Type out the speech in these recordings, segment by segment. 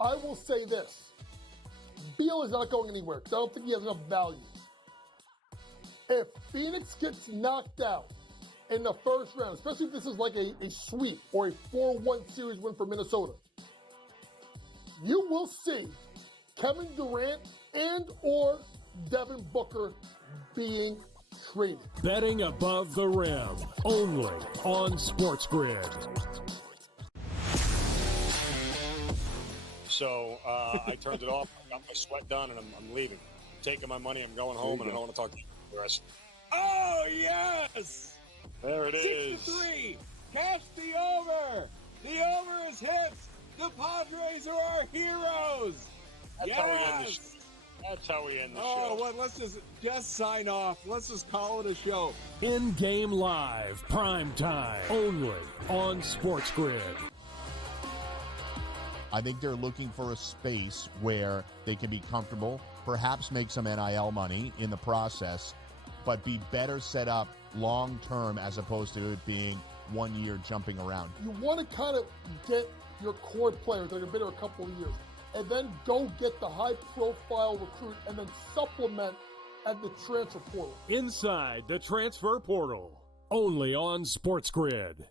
I will say this. Beal is not going anywhere because I don't think he has enough value. If Phoenix gets knocked out in the first round, especially if this is like a sweep or a 4-1 series win for Minnesota, you will see Kevin Durant and or Devin Booker being traded. Betting above the rim, only on SportsGrid. So I turned it off. I got my sweat done, and I'm leaving. I'm taking my money. I'm going home, and I don't want to talk to you for the rest. Oh, yes! There it is. 6-3. Cash the over. The over is hit. The Padres are our heroes. That's how we end the show. That's how we end the show. Oh, what? Let's just sign off. Let's just call it a show. In-game live, prime time, only on SportsGrid. I think they're looking for a space where they can be comfortable, perhaps make some NIL money in the process, but be better set up long-term as opposed to it being 1 year jumping around. You want to kind of get your core players that have been there a couple of years, and then go get the high-profile recruit and then supplement at the transfer portal. Inside the transfer portal, only on SportsGrid.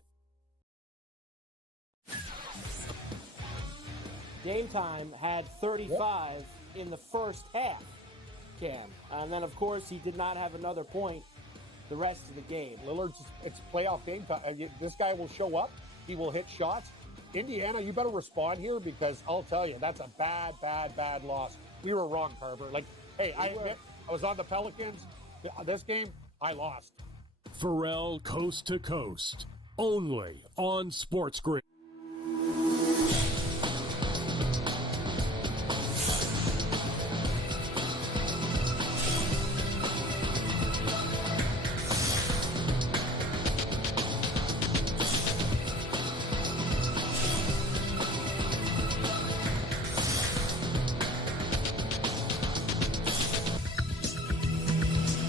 Game Time had 35 in the first half, Cam. And then, of course, he did not have another point the rest of the game. Lillard's, it's playoff game time. This guy will show up. He will hit shots. Indiana, you better respond here because I'll tell you, that's a bad loss. We were wrong, Carver. Like, hey, I admit, I was on the Pelicans. This game, I lost. Pharrell Coast to Coast, only on SportsGrid.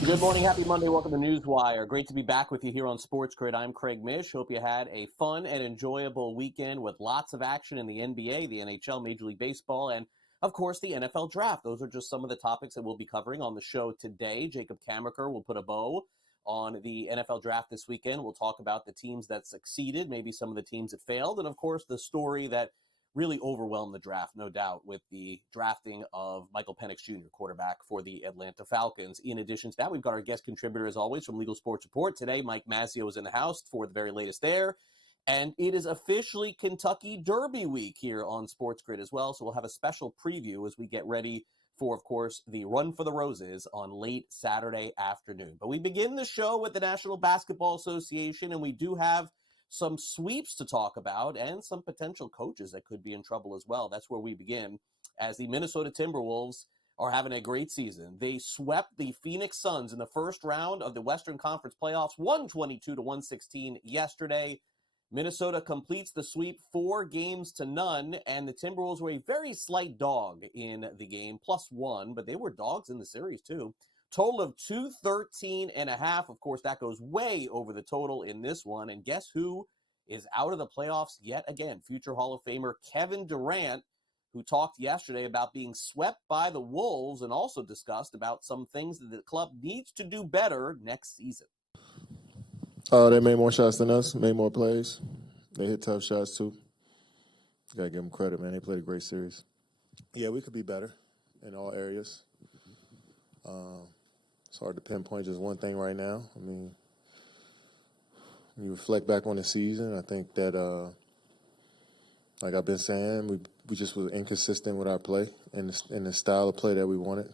Good morning, happy Monday. Welcome to NewsWire. Great to be back with you here on SportsGrid. I'm Craig Mish. Hope you had a fun and enjoyable weekend with lots of action in the NBA, the NHL, Major League Baseball, and, of course, the NFL Draft. Those are just some of the topics that we'll be covering on the show today. Jacob Camenker will put a bow on the NFL Draft this weekend. We'll talk about the teams that succeeded, maybe some of the teams that failed, and, of course, the story that really overwhelmed the draft, no doubt, with the drafting of Michael Penix Jr., quarterback for the Atlanta Falcons. In addition to that, we've got our guest contributor, as always, from Legal Sports Report. Today, Mike Mazzeo is in the house for the very latest there. And it is officially Kentucky Derby week here on SportsGrid as well. So we'll have a special preview as we get ready for, of course, the Run for the Roses on late Saturday afternoon. But we begin the show with the National Basketball Association, and we do have some sweeps to talk about and some potential coaches that could be in trouble as well. That's where we begin, as the Minnesota Timberwolves are having a great season. They swept the Phoenix Suns in the first round of the Western Conference playoffs, 122-116 yesterday. Minnesota completes the sweep 4-0, and the Timberwolves were a very slight dog in the game, +1, but they were dogs in the series too. Total of 213.5. Of course, that goes way over the total in this one. And guess who is out of the playoffs yet again? Future Hall of Famer Kevin Durant, who talked yesterday about being swept by the Wolves and also discussed about some things that the club needs to do better next season. They made more shots than us, made more plays. They hit tough shots too. Got to give them credit, man. They played a great series. Yeah, we could be better in all areas. It's hard to pinpoint just one thing right now. I mean, when you reflect back on the season, I think that, like I've been saying, we just was inconsistent with our play and the style of play that we wanted.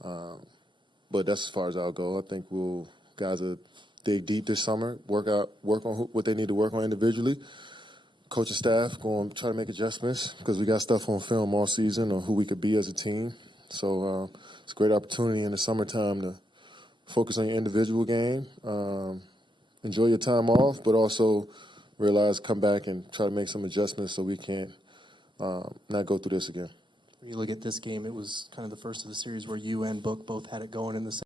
But that's as far as I'll go. I think guys will dig deep this summer, work on what they need to work on individually. Coaching staff going to try to make adjustments because we got stuff on film all season on who we could be as a team. So it's a great opportunity in the summertime to focus on your individual game, enjoy your time off, but also realize, come back and try to make some adjustments so we can't not go through this again. When you look at this game, it was kind of the first of the series where you and Book both had it going in the same.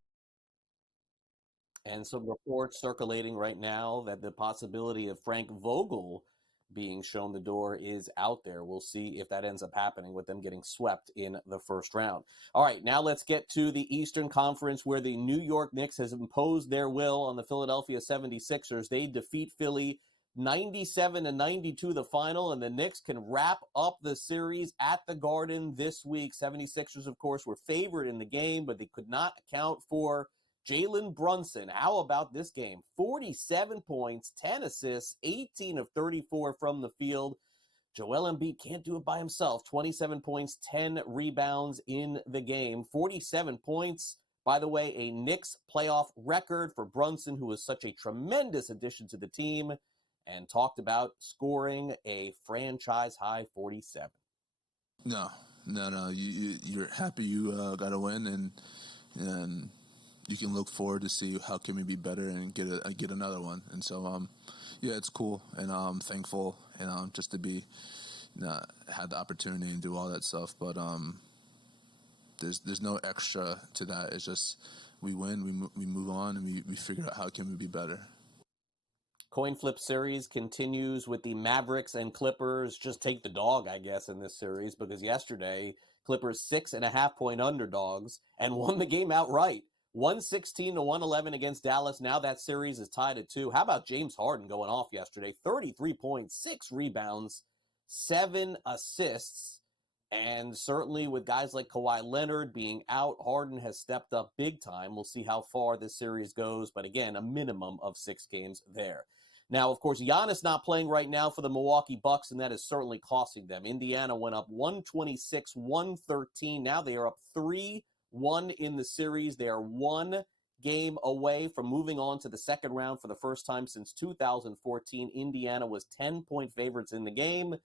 And some reports circulating right now that the possibility of Frank Vogel being shown the door is out there. We'll see if that ends up happening with them getting swept in the first round. All right, now let's get to the Eastern Conference, where the New York Knicks has imposed their will on the Philadelphia 76ers. They defeat Philly 97-92 the final, and the Knicks can wrap up the series at the Garden this week. 76ers, of course, were favored in the game, but they could not account for Jalen Brunson. How about this game? 47 points, 10 assists, 18 of 34 from the field. Joel Embiid can't do it by himself. 27 points, 10 rebounds in the game. 47 points, by the way, a Knicks playoff record for Brunson, who was such a tremendous addition to the team, and talked about scoring a franchise-high 47. No. You're happy you got a win, and you can look forward to see how can we be better and get another one. And so, yeah, it's cool, and I'm thankful, and just to be had the opportunity and do all that stuff. But there's no extra to that. It's just we win, we move on, and we figure out how can we be better. Coin flip series continues with the Mavericks and Clippers. Just take the dog, I guess, in this series, because yesterday Clippers 6.5-point underdogs and won the game outright. 116-111 against Dallas. Now that series is tied at 2. How about James Harden going off yesterday? 33 points, 6 rebounds, 7 assists. And certainly with guys like Kawhi Leonard being out, Harden has stepped up big time. We'll see how far this series goes, but again, a minimum of 6 games there. Now, of course, Giannis not playing right now for the Milwaukee Bucks, and that is certainly costing them. Indiana went up 126-113. Now they are up 3-1 in the series. They are 1 game away from moving on to the second round for the first time since 2014. Indiana was 10-point favorites in the game,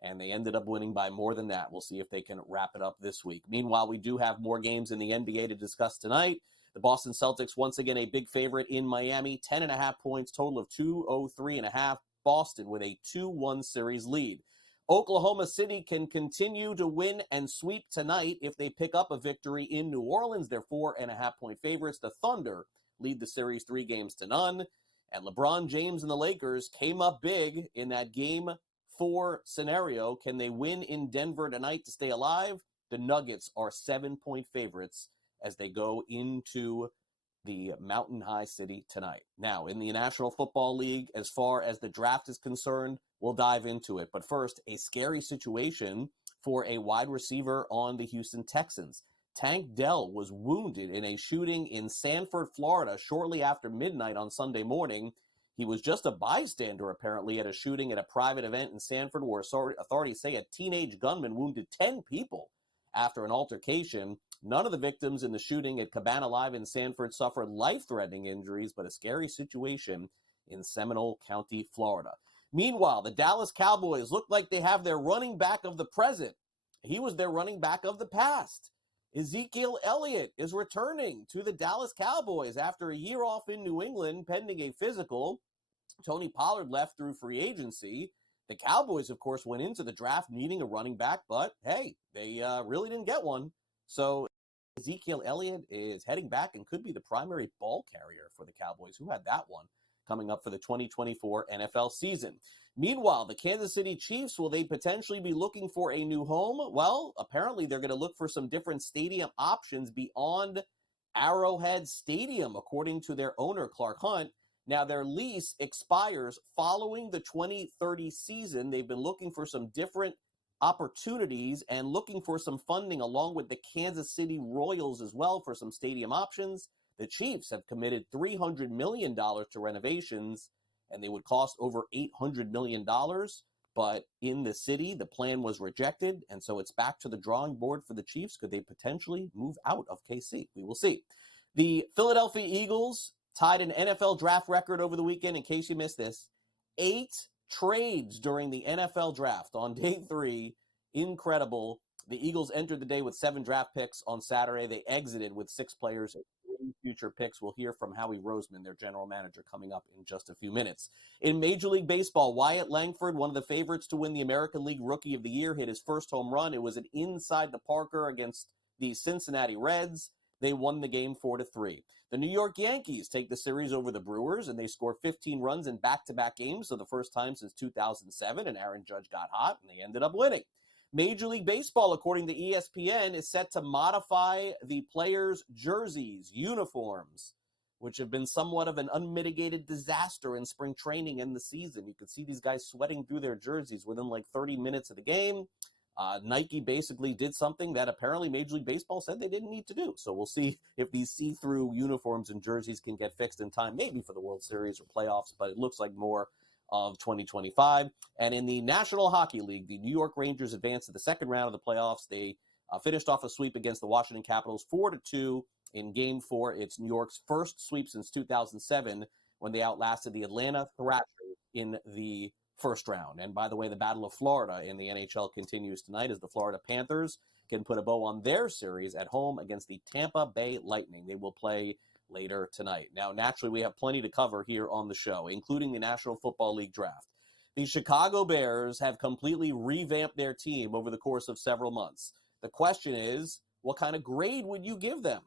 and they ended up winning by more than that. We'll see if they can wrap it up this week. Meanwhile, we do have more games in the NBA to discuss tonight. The Boston Celtics, once again, a big favorite in Miami. 10.5 points, total of 203.5. Boston with a 2-1 series lead. Oklahoma City can continue to win and sweep tonight if they pick up a victory in New Orleans. They're 4.5-point favorites. The Thunder lead the series 3-0. And LeBron James and the Lakers came up big in that Game 4 scenario. Can they win in Denver tonight to stay alive? The Nuggets are 7-point favorites as they go into the Mountain High City tonight. Now, in the National Football League, as far as the draft is concerned, we'll dive into it. But first, a scary situation for a wide receiver on the Houston Texans. Tank Dell was wounded in a shooting in Sanford, Florida, shortly after midnight on Sunday morning. He was just a bystander, apparently, at a shooting at a private event in Sanford, where authorities say a teenage gunman wounded 10 people after an altercation. None of the victims in the shooting at Cabana Live in Sanford suffered life-threatening injuries, but a scary situation in Seminole County, Florida. Meanwhile, the Dallas Cowboys look like they have their running back of the present. He was their running back of the past. Ezekiel Elliott is returning to the Dallas Cowboys after a year off in New England pending a physical. Tony Pollard left through free agency. The Cowboys, of course, went into the draft needing a running back, but hey, they really didn't get one. So Ezekiel Elliott is heading back and could be the primary ball carrier for the Cowboys, who had that one coming up for the 2024 NFL season. Meanwhile, the Kansas City Chiefs, will they potentially be looking for a new home? Well, apparently they're going to look for some different stadium options beyond Arrowhead Stadium, according to their owner, Clark Hunt. Now, their lease expires following the 2030 season. They've been looking for some different opportunities and looking for some funding along with the Kansas City Royals as well for some stadium options. The Chiefs have committed $300 million to renovations, and they would cost over $800 million. But in the city, the plan was rejected, and so it's back to the drawing board for the Chiefs. Could they potentially move out of KC? We will see. The Philadelphia Eagles tied an NFL draft record over the weekend, in case you missed this. 8 trades during the NFL draft on day 3. Incredible. The Eagles entered the day with 7 draft picks on Saturday. They exited with 6 players and 3 future picks. We'll hear from Howie Roseman, their general manager, coming up in just a few minutes. In Major League Baseball, Wyatt Langford, one of the favorites to win the American League Rookie of the Year, hit his first home run. It was an inside the Parker against the Cincinnati Reds. They won the game 4-3. The New York Yankees take the series over the Brewers, and they score 15 runs in back-to-back games for the first time since 2007, and Aaron Judge got hot, and they ended up winning. Major League Baseball, according to ESPN, is set to modify the players' jerseys, uniforms, which have been somewhat of an unmitigated disaster in spring training and the season. You could see these guys sweating through their jerseys within like 30 minutes of the game. Nike basically did something that apparently Major League Baseball said they didn't need to do. So we'll see if these see-through uniforms and jerseys can get fixed in time, maybe for the World Series or playoffs, but it looks like more of 2025. And in the National Hockey League, the New York Rangers advanced to the second round of the playoffs. They finished off a sweep against the Washington Capitals 4-2 in Game 4. It's New York's first sweep since 2007 when they outlasted the Atlanta Thrashers in the first round. And by the way, the Battle of Florida in the NHL continues tonight as the Florida Panthers can put a bow on their series at home against the Tampa Bay Lightning. They will play later tonight. Now, naturally, we have plenty to cover here on the show, including the National Football League draft. The Chicago Bears have completely revamped their team over the course of several months. The question is, what kind of grade would you give them?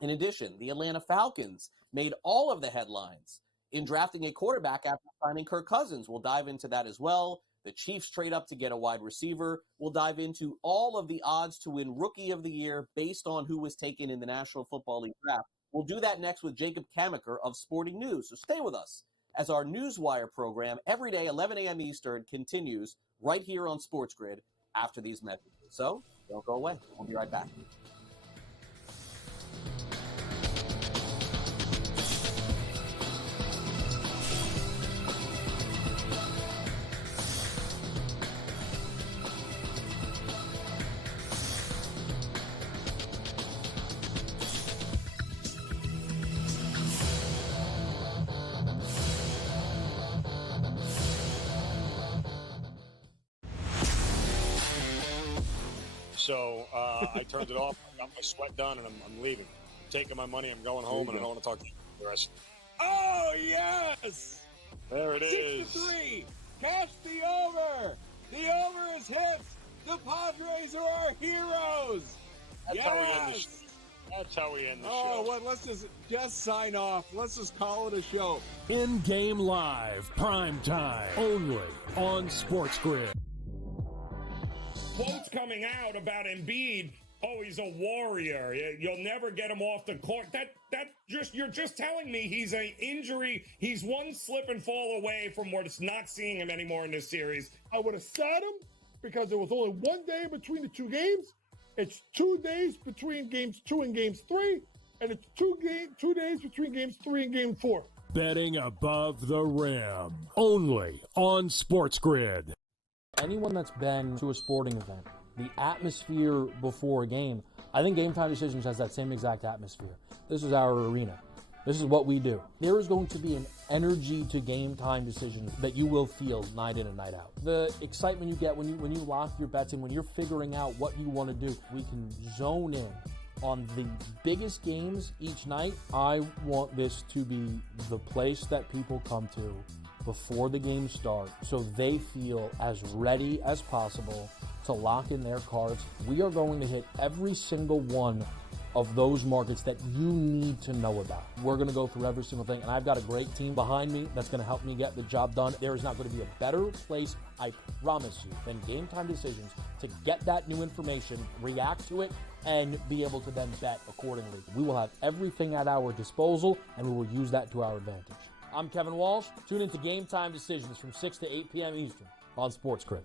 In addition, the Atlanta Falcons made all of the headlines in drafting a quarterback after signing Kirk Cousins. We'll dive into that as well. The Chiefs trade up to get a wide receiver. We'll dive into all of the odds to win Rookie of the Year based on who was taken in the National Football League draft. We'll do that next with Jacob Camenker of Sporting News. So stay with us as our NewsWire program every day, 11 a.m. Eastern, continues right here on SportsGrid after these messages. So don't go away. We'll be right back. So I turned it off. I got my sweat done, and I'm leaving. I'm taking my money. I'm going home, and I don't want to talk to you for the rest. Oh, yes! There it is. 6-3. Cash the over. The over is hit. The Padres are our heroes. That's yes! how we end the show. That's how we end the show. Oh, well, let's just sign off. Let's just call it a show. In-game live, prime time, only on SportsGrid. Quotes coming out about Embiid. Oh, he's a warrior. You'll never get him off the court. You're just telling me he's an injury. He's one slip and fall away from not seeing him anymore in this series. I would have sat him because there was only 1 day between the two games. It's 2 days between games 2 and games 3, and it's 2 days between games 3 and game 4. Betting above the rim, only on SportsGrid. Anyone that's been to a sporting event, the atmosphere before a game, I think Game Time Decisions has that same exact atmosphere. This is our arena. This is what we do. There is going to be an energy to Game Time Decisions that you will feel night in and night out. The excitement you get when you lock your bets in, when you're figuring out what you want to do, we can zone in on the biggest games each night. I want this to be the place that people come to before the games start so they feel as ready as possible to lock in their cards. We are going to hit every single one of those markets that you need to know about. We're going to go through every single thing, and I've got a great team behind me that's going to help me get the job done. There is not going to be a better place, I promise you, than Game Time Decisions to get that new information, react to it, and be able to then bet accordingly. We will have everything at our disposal, and we will use that to our advantage. I'm Kevin Walsh. Tune into Game Time Decisions from 6 to 8 p.m. Eastern on SportsGrid.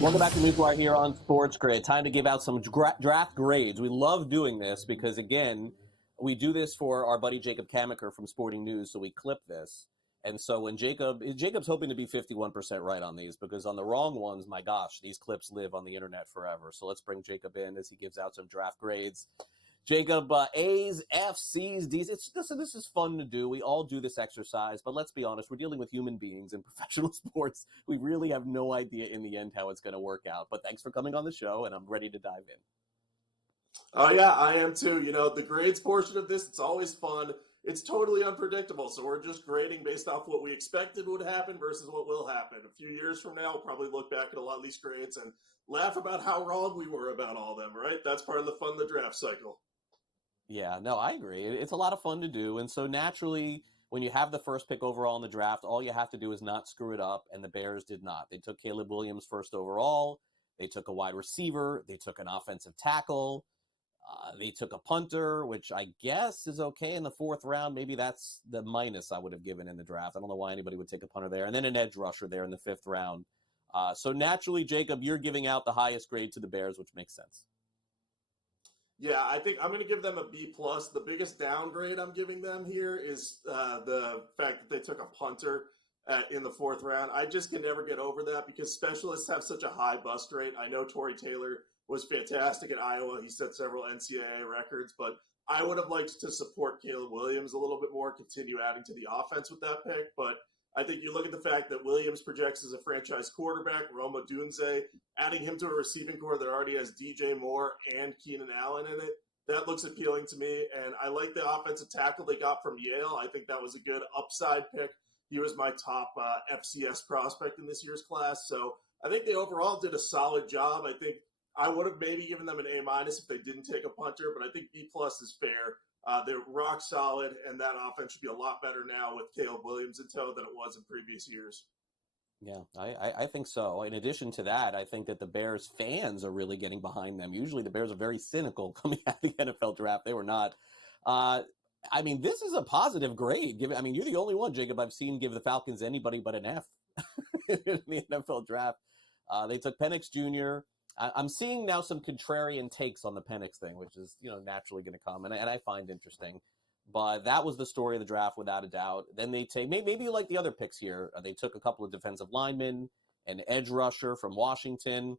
Welcome back to NewsWire here on SportsGrid. Time to give out some draft grades. We love doing this because, again, we do this for our buddy Jacob Camenker from Sporting News, so we clip this. And so when Jacob's hoping to be 51% right on these, because on the wrong ones, my gosh, these clips live on the internet forever. So let's bring Jacob in as he gives out some draft grades. Jacob, A's, F's, C's, D's. Listen, this is fun to do. We all do this exercise, but let's be honest. We're dealing with human beings in professional sports. We really have no idea in the end how it's going to work out. But thanks for coming on the show, and I'm ready to dive in. Oh, yeah, I am too. You know, the grades portion of this, it's always fun. It's totally unpredictable, so we're just grading based off what we expected would happen versus what will happen. A few years from now, we'll probably look back at a lot of these grades and laugh about how wrong we were about all of them, right? That's part of the fun of the draft cycle. Yeah, no, I agree. It's a lot of fun to do. And so naturally, when you have the first pick overall in the draft, all you have to do is not screw it up. And the Bears did not. They took Caleb Williams first overall. They took a wide receiver. They took an offensive tackle. They took a punter, which I guess is okay in the fourth round. Maybe that's the minus I would have given in the draft. I don't know why anybody would take a punter there. And then an edge rusher there in the fifth round. So naturally, Jacob, you're giving out the highest grade to the Bears, which makes sense. Yeah, I think I'm going to give them a B+. The biggest downgrade I'm giving them here is the fact that they took a punter in the fourth round. I just can never get over that because specialists have such a high bust rate. I know Torrey Taylor was fantastic at Iowa. He set several NCAA records, but I would have liked to support Caleb Williams a little bit more, continue adding to the offense with that pick. But I think you look at the fact that Williams projects as a franchise quarterback, Roma Dunze, adding him to a receiving core that already has DJ Moore and Keenan Allen in it, that looks appealing to me. And I like the offensive tackle they got from Yale. I think that was a good upside pick. He was my top FCS prospect in this year's class. So I think they overall did a solid job. I think I would have maybe given them an A- if they didn't take a punter, but I think B+ is fair. They're rock solid, and that offense should be a lot better now with Caleb Williams in tow than it was in previous years. Yeah, I think so. In addition to that, I think that the Bears fans are really getting behind them. Usually the Bears are very cynical coming out of the NFL draft. They were not. I mean, this is a positive grade. You're the only one, Jacob, I've seen give the Falcons anybody but an F in the NFL draft. They took Penix Jr., I'm seeing now some contrarian takes on the Penix thing, which is, naturally going to come, and I find interesting. But that was the story of the draft without a doubt. Then they take, maybe like the other picks here, they took a couple of defensive linemen, an edge rusher from Washington.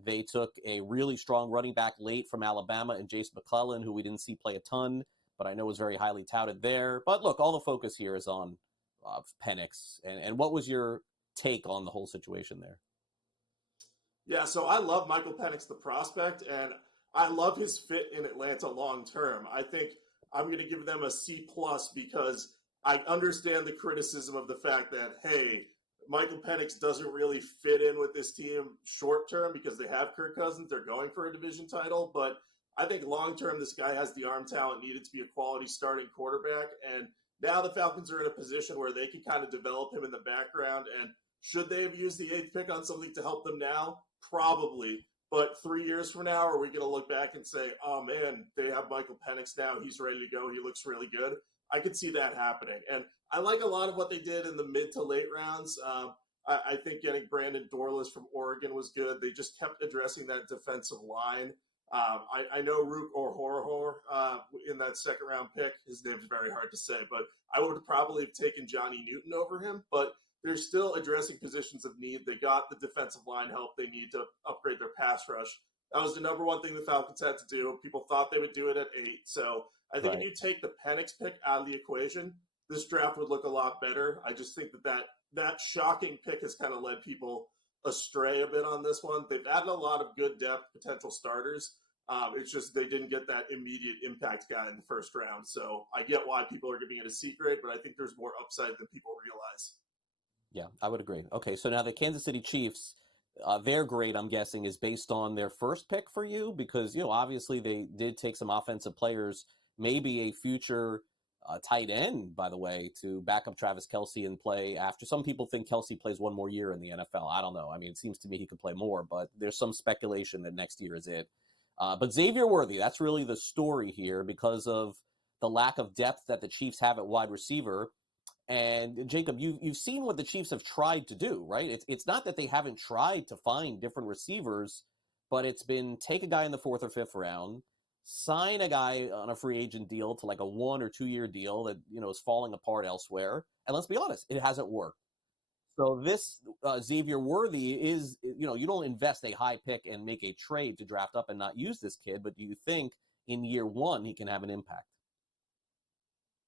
They took a really strong running back late from Alabama and Jace McClellan, who we didn't see play a ton, but I know was very highly touted there. But look, all the focus here is on Penix. And what was your take on the whole situation there? Yeah, so I love Michael Penix, the prospect, and I love his fit in Atlanta long term. I think I'm going to give them a C+ because I understand the criticism of the fact that, hey, Michael Penix doesn't really fit in with this team short term because they have Kirk Cousins. They're going for a division title. But I think long term, this guy has the arm talent needed to be a quality starting quarterback. And now the Falcons are in a position where they can kind of develop him in the background. And should they have used the 8th pick on something to help them now? Probably. But 3 years from now, are we going to look back and say, oh, man, they have Michael Penix now. He's ready to go. He looks really good. I could see that happening. And I like a lot of what they did in the mid to late rounds. I think getting Brandon Dorlus from Oregon was good. They just kept addressing that defensive line. I know Rook or Horhor in that second round pick. His name's very hard to say, but I would have probably have taken Johnny Newton over him. But they're still addressing positions of need. They got the defensive line help they need to upgrade their pass rush. That was the number one thing the Falcons had to do. People thought they would do it at 8. So I think if you take the Penix pick out of the equation, this draft would look a lot better. I just think that shocking pick has kind of led people astray a bit on this one. They've added a lot of good depth, potential starters. It's just they didn't get that immediate impact guy in the first round. So I get why people are giving it a C grade, but I think there's more upside than people realize. Yeah, I would agree. Okay, so now the Kansas City Chiefs, their grade, I'm guessing, is based on their first pick for you because, obviously they did take some offensive players, maybe a future tight end, by the way, to back up Travis Kelce and play after. Some people think Kelce plays one more year in the NFL. I don't know. I mean, it seems to me he could play more, but there's some speculation that next year is it. But Xavier Worthy, that's really the story here because of the lack of depth that the Chiefs have at wide receiver. And Jacob, you've seen what the Chiefs have tried to do, right? It's not that they haven't tried to find different receivers, but it's been take a guy in the 4th or 5th round, sign a guy on a free agent deal to like a 1 or 2 year deal that is falling apart elsewhere. And let's be honest, it hasn't worked. So this Xavier Worthy is, you don't invest a high pick and make a trade to draft up and not use this kid, but do you think in year one he can have an impact?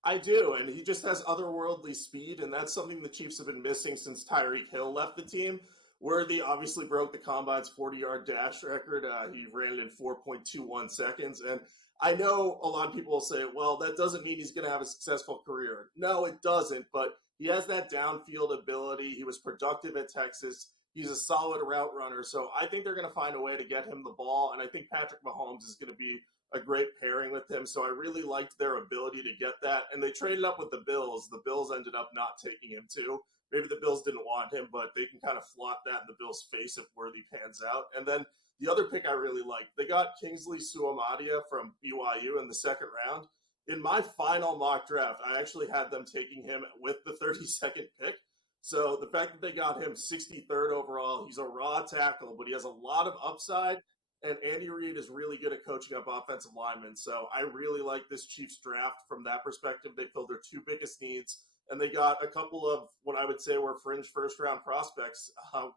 I do, and he just has otherworldly speed, and that's something the Chiefs have been missing since Tyreek Hill left the team. Worthy obviously broke the Combine's 40-yard dash record. He ran it in 4.21 seconds, and I know a lot of people will say, well, that doesn't mean he's going to have a successful career. No, it doesn't, but he has that downfield ability. He was productive at Texas. He's a solid route runner, so I think they're going to find a way to get him the ball, and I think Patrick Mahomes is going to be a great pairing with him, so I really liked their ability to get that, and they traded up with the Bills. The Bills ended up not taking him too. Maybe the Bills didn't want him, but they can kind of flop that in the Bills' face if Worthy pans out. And then the other pick I really liked, they got Kingsley Suamadia from BYU in the second round. In my final mock draft, I actually had them taking him with the 32nd pick. So the fact that they got him 63rd overall, he's a raw tackle, but he has a lot of upside. And Andy Reid is really good at coaching up offensive linemen. So I really like this Chiefs draft from that perspective. They filled their two biggest needs, and they got a couple of what I would say were fringe first-round prospects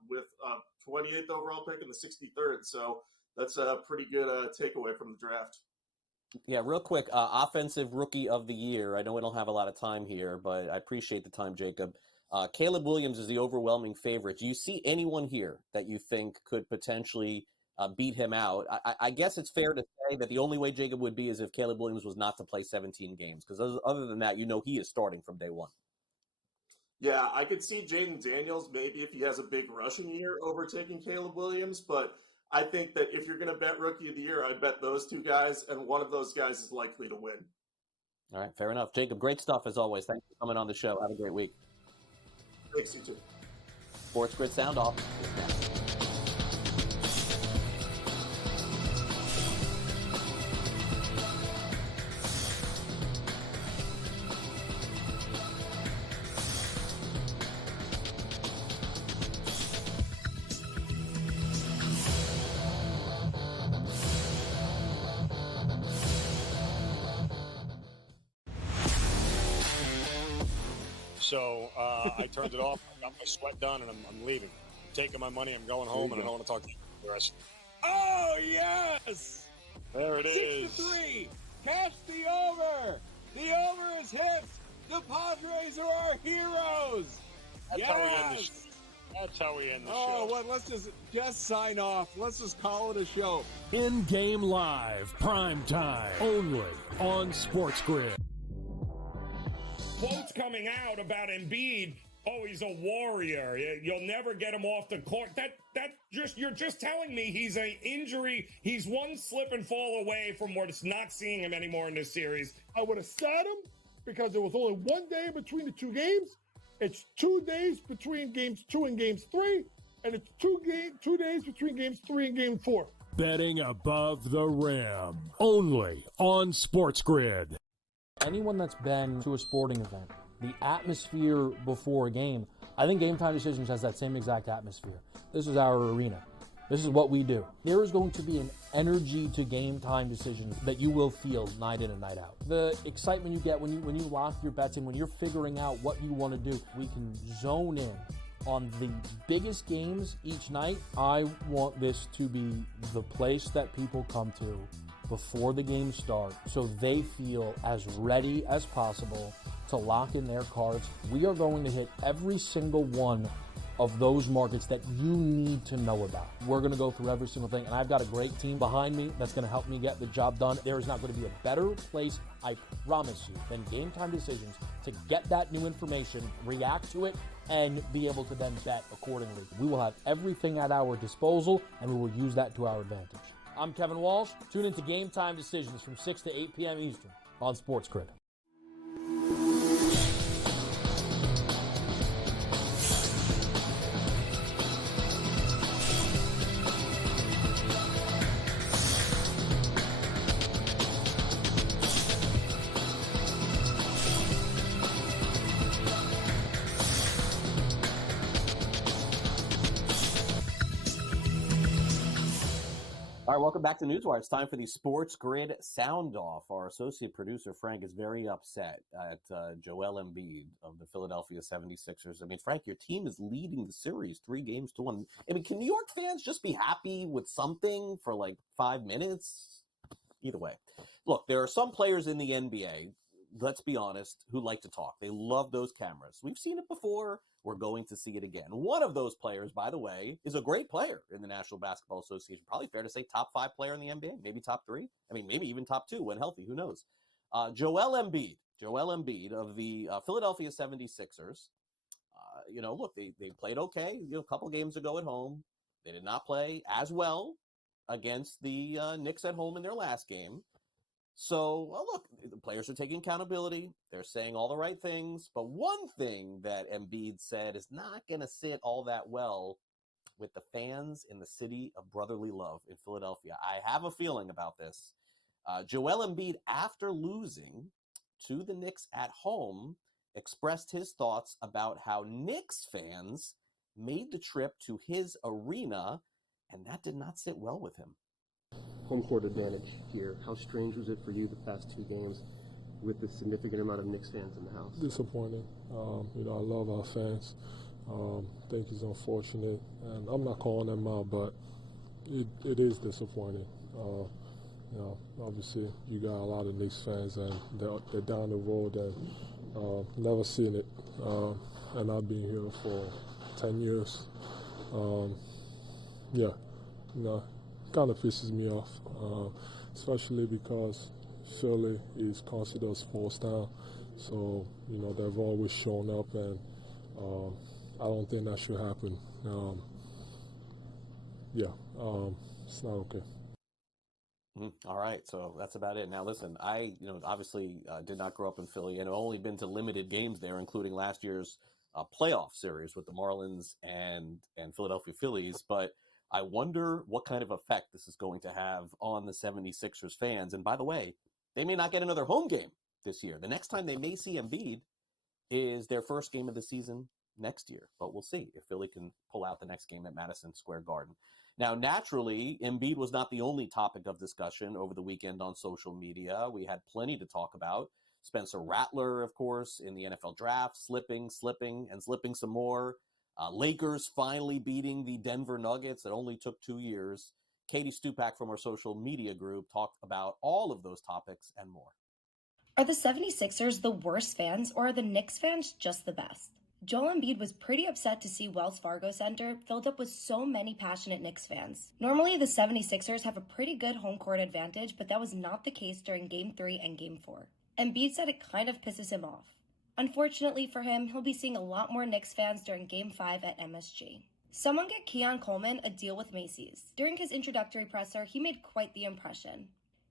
with a 28th overall pick and the 63rd. So that's a pretty good takeaway from the draft. Yeah, real quick, offensive rookie of the year. I know we don't have a lot of time here, but I appreciate the time, Jacob. Caleb Williams is the overwhelming favorite. Do you see anyone here that you think could potentially beat him out? I guess it's fair to say that the only way Jacob would be is if Caleb Williams was not to play 17 games, because other than that, he is starting from day one. Yeah, I could see Jaden Daniels maybe if he has a big rushing year overtaking Caleb Williams, but I think that if you're going to bet Rookie of the Year, I'd bet those two guys, and one of those guys is likely to win. All right, fair enough. Jacob, great stuff as always. Thanks for coming on the show. Have a great week. Thanks, you too. SportsGrid Sound Off is next. So I turned it off. I got my sweat done, and I'm leaving. I'm taking my money. I'm going home, and I don't want to talk to you for the rest. Oh, yes! There it is. 6-3. Catch the over. The over is hit. The Padres are our heroes. That's how we end the show. That's how we end the show. Oh, well, let's just sign off. Let's just call it a show. In-game live, prime time, only on SportsGrid. Quotes coming out about Embiid. Oh, he's a warrior. You'll never get him off the court. You're just telling me he's an injury. He's one slip and fall away from not seeing him anymore in this series. I would have sat him because there was only 1 day between the two games. It's 2 days between games 2 and games 3, and it's 2 days between games 3 and game 4. Betting above the rim, only on SportsGrid. Anyone that's been to a sporting event, the atmosphere before a game, I think Game Time Decisions has that same exact atmosphere. This is our arena. This is what we do. There is going to be an energy to Game Time Decisions that you will feel night in and night out. The excitement you get when you lock your bets in, when you're figuring out what you want to do, we can zone in on the biggest games each night. I want this to be the place that people come to before the games start so they feel as ready as possible to lock in their cards. We are going to hit every single one of those markets that you need to know about. We're going to go through every single thing, and I've got a great team behind me that's going to help me get the job done. There is not going to be a better place, I promise you, than Game Time Decisions to get that new information, react to it, and be able to then bet accordingly. We will have everything at our disposal, and we will use that to our advantage. I'm Kevin Walsh. Tune into Game Time Decisions from 6 to 8 p.m. Eastern on SportsGrid. All right, welcome back to NewsWire. It's time for the SportsGrid Sound Off. Our associate producer, Frank, is very upset at Joel Embiid of the Philadelphia 76ers. I mean, Frank, your team is leading the series 3-1. I mean, can New York fans just be happy with something for like 5 minutes? Either way. Look, there are some players in the NBA, let's be honest, who like to talk. They love those cameras. We've seen it before. We're going to see it again. One of those players, by the way, is a great player in the National Basketball Association. Probably fair to say top 5 player in the NBA, maybe top 3. I mean, maybe even top 2 when healthy. Who knows? Joel Embiid of the Philadelphia 76ers. Look, they played okay, a couple games ago at home. They did not play as well against the Knicks at home in their last game. So, look, the players are taking accountability. They're saying all the right things. But one thing that Embiid said is not going to sit all that well with the fans in the city of brotherly love in Philadelphia. I have a feeling about this. Joel Embiid, after losing to the Knicks at home, expressed his thoughts about how Knicks fans made the trip to his arena, and that did not sit well with him. Home court advantage here. How strange was it for you the past 2 games with the significant amount of Knicks fans in the house? Disappointing. I love our fans. I think it's unfortunate, and I'm not calling them out, but it is disappointing. Obviously you got a lot of Knicks fans, and they're down the road and never seen it. And I've been here for 10 years. Kind of pisses me off, especially because Philly is considered a sports town. So, they've always shown up, and I don't think that should happen. It's not okay. All right, so that's about it. Now, listen, I, obviously did not grow up in Philly, and have only been to limited games there, including last year's playoff series with the Marlins and Philadelphia Phillies. But I wonder what kind of effect this is going to have on the 76ers fans. And by the way, they may not get another home game this year. The next time they may see Embiid is their first game of the season next year. But we'll see if Philly can pull out the next game at Madison Square Garden. Now, naturally, Embiid was not the only topic of discussion over the weekend on social media. We had plenty to talk about. Spencer Rattler, of course, in the NFL draft, slipping some more. Lakers finally beating the Denver Nuggets. It only took 2 years. Katie Stupak from our social media group talked about all of those topics and more. Are the 76ers the worst fans, or are the Knicks fans just the best? Joel Embiid was pretty upset to see Wells Fargo Center filled up with so many passionate Knicks fans. Normally, the 76ers have a pretty good home court advantage, but that was not the case during Game 3 and Game 4. Embiid said it kind of pisses him off. Unfortunately for him, he'll be seeing a lot more Knicks fans during Game 5 at MSG. Someone get Keon Coleman a deal with Macy's. During his introductory presser, he made quite the impression.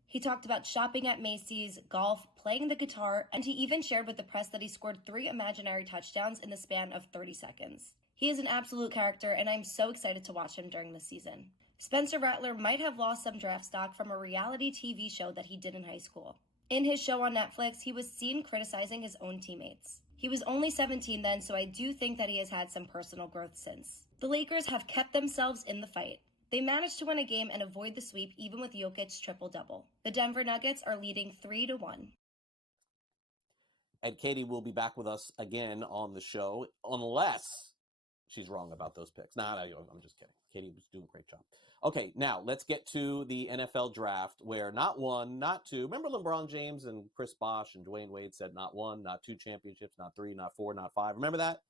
He talked about shopping at Macy's, golf, playing the guitar, and he even shared with the press that he scored 3 imaginary touchdowns in the span of 30 seconds. He is an absolute character, and I'm so excited to watch him during this season. Spencer Rattler might have lost some draft stock from a reality TV show that he did in high school. In his show on Netflix, he was seen criticizing his own teammates. He was only 17 then, so I do think that he has had some personal growth since. The Lakers have kept themselves in the fight. They managed to win a game and avoid the sweep even with Jokic's triple-double. The Denver Nuggets are leading 3-1. And Katie will be back with us again on the show, unless she's wrong about those picks. No, I'm just kidding. Katie was doing a great job. Okay, now let's get to the NFL draft, where not 1, not 2. Remember LeBron James and Chris Bosh and Dwayne Wade said not 1, not 2 championships, not 3, not 4, not 5. Remember that?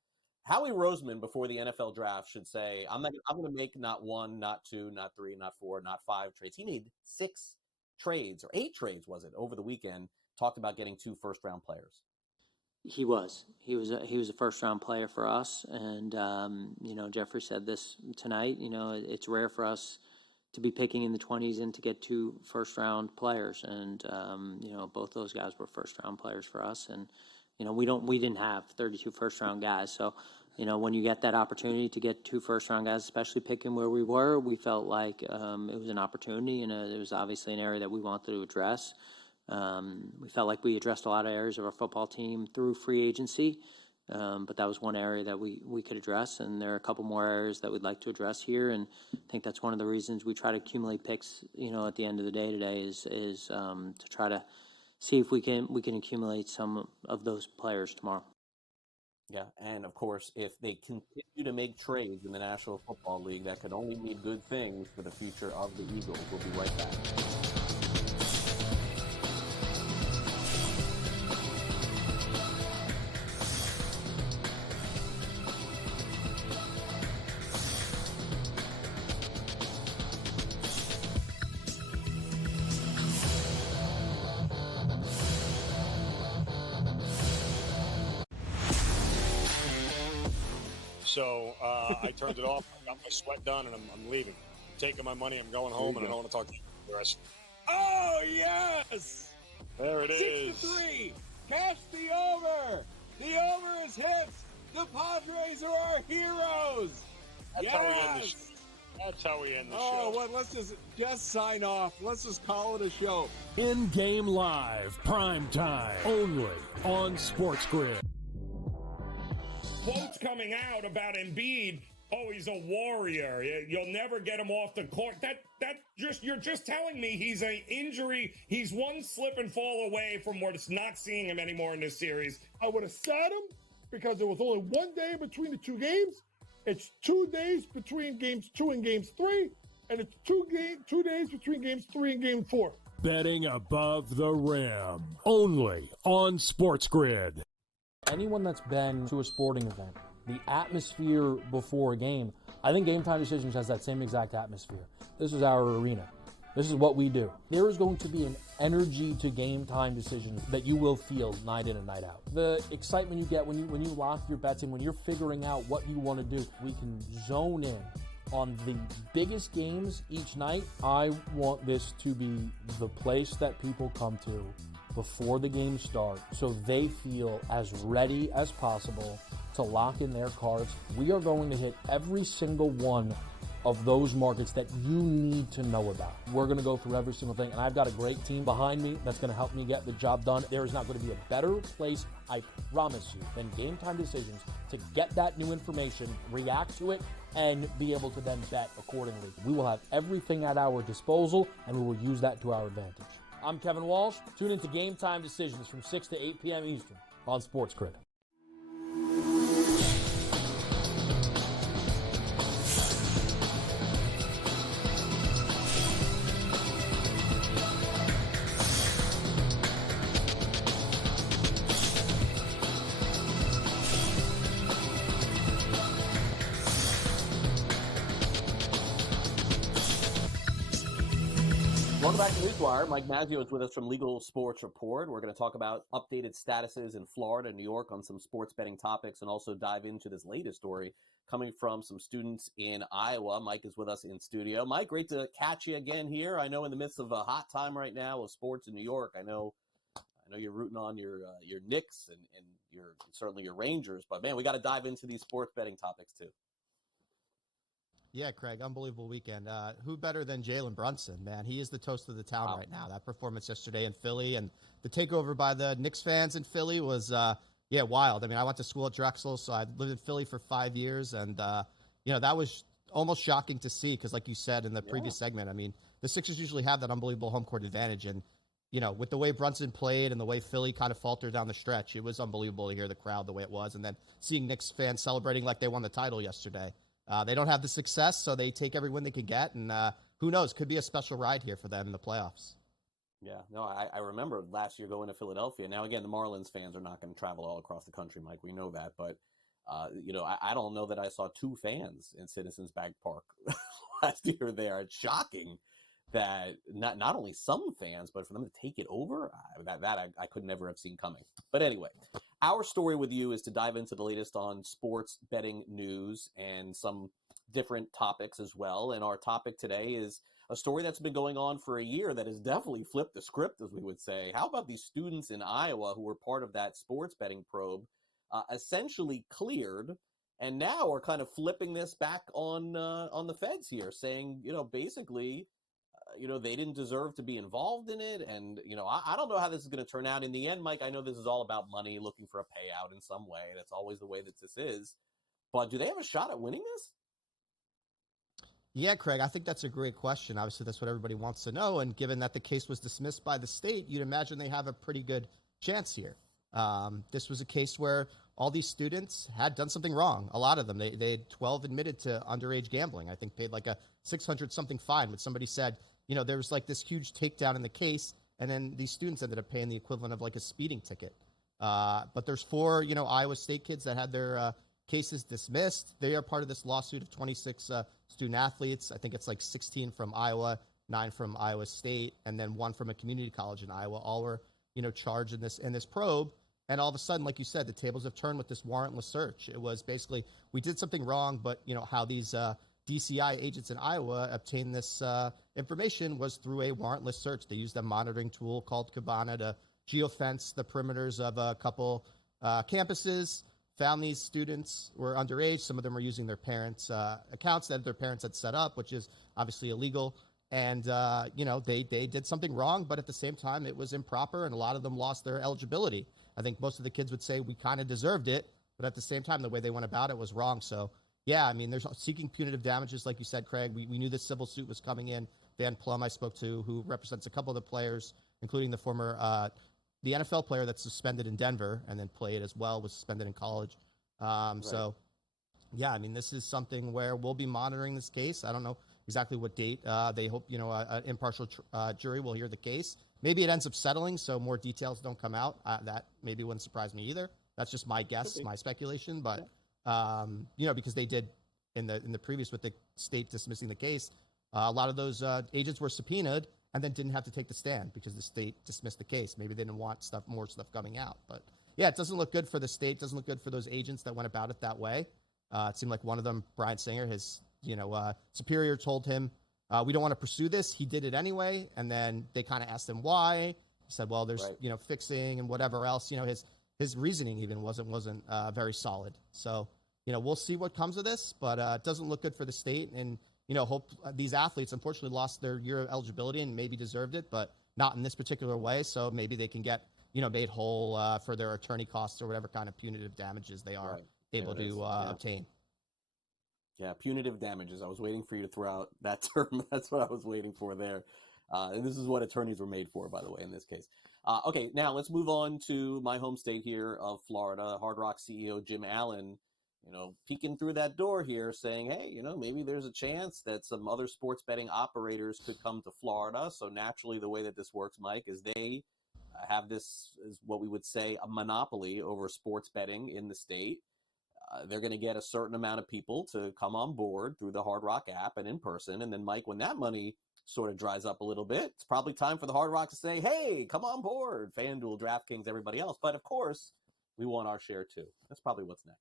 Howie Roseman, before the NFL draft, should say, I'm going to make not 1, not 2, not 3, not 4, not 5 trades. He made 6 trades, or 8 trades, was it, over the weekend, talked about getting 2 first-round players. He was a first-round player for us, and Jeffrey said this tonight. It's rare for us to be picking in the 20s and to get 2 first-round players, and both those guys were first-round players for us, and we didn't have 32 first-round guys, so when you get that opportunity to get 2 first-round guys, especially picking where we were, we felt like it was an opportunity, and it was obviously an area that we wanted to address. We felt like we addressed a lot of areas of our football team through free agency, but that was one area that we could address, and there are a couple more areas that we'd like to address here, and I think that's one of the reasons we try to accumulate picks, at the end of the day today is to try to see if we can accumulate some of those players tomorrow. Yeah, and of course, if they continue to make trades in the National Football League, that could only mean good things for the future of the Eagles. We'll be right back. So I turned it off. I got my sweat done, and I'm leaving. I'm taking my money. I'm going home, and I don't want to talk to you the rest. Oh, yes! There it is. 6-3. Cash the over. The over is hit. The Padres are our heroes. That's yes! how we end the show. That's how we end the show. Oh, what? Let's just sign off. Let's just call it a show. In-game live, prime time, only on SportsGrid. Quotes coming out about Embiid. Oh, he's a warrior. You'll never get him off the court. You're just telling me he's an injury. He's one slip and fall away from not seeing him anymore in this series. I would have sat him because there was only 1 day between the two games. It's 2 days between games 2 and games 3, and it's 2 days between games 3 and game 4. Betting above the rim, only on SportsGrid. Anyone that's been to a sporting event, the atmosphere before a game, I think Game Time Decisions has that same exact atmosphere. This is our arena. This is what we do. There is going to be an energy to Game Time Decisions that you will feel night in and night out. The excitement you get when you lock your bets in, when you're figuring out what you want to do, we can zone in on the biggest games each night. I want this to be the place that people come to before the games start so they feel as ready as possible to lock in their cards. We are going to hit every single one of those markets that you need to know about. We're going to go through every single thing, and I've got a great team behind me that's going to help me get the job done. There is not going to be a better place, I promise you, than Game Time Decisions to get that new information, react to it, and be able to then bet accordingly. We will have everything at our disposal, and we will use that to our advantage. I'm Kevin Walsh. Tune into Game Time Decisions from 6 to 8 p.m. Eastern on SportsGrid. Welcome back to NewsWire. Mike Mazzeo is with us from Legal Sports Report. We're going to talk about updated statuses in Florida and New York on some sports betting topics and also dive into this latest story coming from some students in Iowa. Mike is with us in studio. Mike, great to catch you again here. I know in the midst of a hot time right now of sports in New York, I know you're rooting on your Knicks and certainly your Rangers, but man, we got to dive into these sports betting topics too. Yeah, Craig, unbelievable weekend. Who better than Jalen Brunson, man? He is the toast of the town right now. That performance yesterday in Philly and the takeover by the Knicks fans in Philly was, wild. I mean, I went to school at Drexel, so I lived in Philly for 5 years, and, that was almost shocking to see because, like you said in the previous segment, I mean, the Sixers usually have that unbelievable home court advantage, and, with the way Brunson played and the way Philly kind of faltered down the stretch, it was unbelievable to hear the crowd the way it was, and then seeing Knicks fans celebrating like they won the title yesterday. They don't have the success, so they take every win they can get, and who knows, could be a special ride here for them in the playoffs. Yeah, no, I remember last year going to Philadelphia. Now, again, the Marlins fans are not going to travel all across the country, Mike. We know that, but, I don't know that I saw 2 fans in Citizens Bank Park last year there. It's shocking that not only some fans, but for them to take it over, I could never have seen coming. But anyway, our story with you is to dive into the latest on sports betting news and some different topics as well. And our topic today is a story that's been going on for a year that has definitely flipped the script, as we would say. How about these students in Iowa who were part of that sports betting probe, essentially cleared, and now are kind of flipping this back on the feds here, saying, basically, they didn't deserve to be involved in it. And, I don't know how this is going to turn out in the end, Mike. I know this is all about money, looking for a payout in some way. That's always the way that this is. But do they have a shot at winning this? Yeah, Craig, I think that's a great question. Obviously, that's what everybody wants to know. And given that the case was dismissed by the state, you'd imagine they have a pretty good chance here. This was a case where all these students had done something wrong. A lot of them, they had 12 admitted to underage gambling. I think paid like a 600-something fine when somebody said, there was like this huge takedown in the case, and then these students ended up paying the equivalent of like a speeding ticket. But there's 4, Iowa State kids that had their cases dismissed. They are part of this lawsuit of 26 student athletes. I think it's like 16 from Iowa, 9 from Iowa State, and then 1 from a community college in Iowa. All were, charged in this probe. And all of a sudden, like you said, the tables have turned with this warrantless search. It was basically, we did something wrong, but how these DCI agents in Iowa obtained this information was through a warrantless search. They used a monitoring tool called Kibana to geofence the perimeters of a couple campuses, found these students were underage. Some of them were using their parents' accounts that their parents had set up, which is obviously illegal. And, they did something wrong, but at the same time, it was improper, and a lot of them lost their eligibility. I think most of the kids would say we kind of deserved it, but at the same time, the way they went about it was wrong. So, yeah, I mean, there's seeking punitive damages, like you said, Craig. We knew this civil suit was coming in. Van Plum I spoke to, who represents a couple of the players, including the former the NFL player that's suspended in Denver and then played as well, was suspended in college. So, yeah, I mean, this is something where we'll be monitoring this case. I don't know exactly what date. They hope, an impartial jury will hear the case. Maybe it ends up settling, so more details don't come out. That maybe wouldn't surprise me either. That's just my guess, my speculation. But, because they did in the previous with the state dismissing the case, a lot of those agents were subpoenaed and then didn't have to take the stand because the state dismissed the case. Maybe they didn't want more stuff coming out. But, yeah, it doesn't look good for the state. It doesn't look good for those agents that went about it that way. It seemed like one of them, Brian Singer, his superior told him, we don't want to pursue this. He did it anyway. And then they kind of asked him why. He said, well, there's, fixing and whatever else. His reasoning even wasn't very solid. So, we'll see what comes of this, but it doesn't look good for the state. And, hope these athletes unfortunately lost their year of eligibility and maybe deserved it, but not in this particular way. So maybe they can get, made whole for their attorney costs or whatever kind of punitive damages they are able to obtain. Yeah, punitive damages. I was waiting for you to throw out that term. That's what I was waiting for there. And this is what attorneys were made for, by the way, in this case. Okay, now let's move on to my home state here of Florida. Hard Rock CEO Jim Allen, peeking through that door here saying, hey, maybe there's a chance that some other sports betting operators could come to Florida. So naturally, the way that this works, Mike, is they have this, is what we would say, a monopoly over sports betting in the state. They're going to get a certain amount of people to come on board through the Hard Rock app and in person. And then, Mike, when that money sort of dries up a little bit, it's probably time for the Hard Rock to say, hey, come on board, FanDuel, DraftKings, everybody else. But, of course, we want our share, too. That's probably what's next.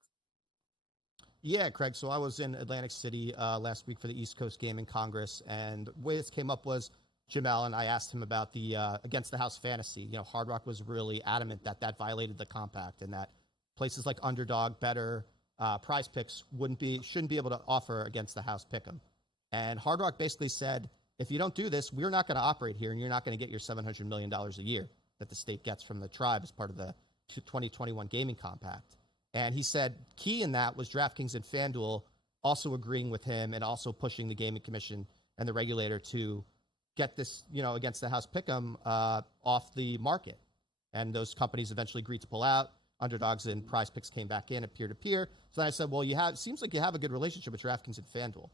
Yeah, Craig. So I was in Atlantic City last week for the East Coast Game in Congress. And the way this came up was Jim Allen, I asked him about the Against the House fantasy. Hard Rock was really adamant that violated the compact and that places like Underdog, Better, Prize Picks shouldn't be able to offer Against the House Pick'em. And Hard Rock basically said, if you don't do this, we're not going to operate here, and you're not going to get your $700 million a year that the state gets from the tribe as part of the 2021 gaming compact. And he said key in that was DraftKings and FanDuel also agreeing with him and also pushing the Gaming Commission and the regulator to get this, Against the House Pick'em off the market. And those companies eventually agreed to pull out. Underdogs and Prize Picks came back in at peer-to-peer. So then I said, well, seems like you have a good relationship with DraftKings and FanDuel.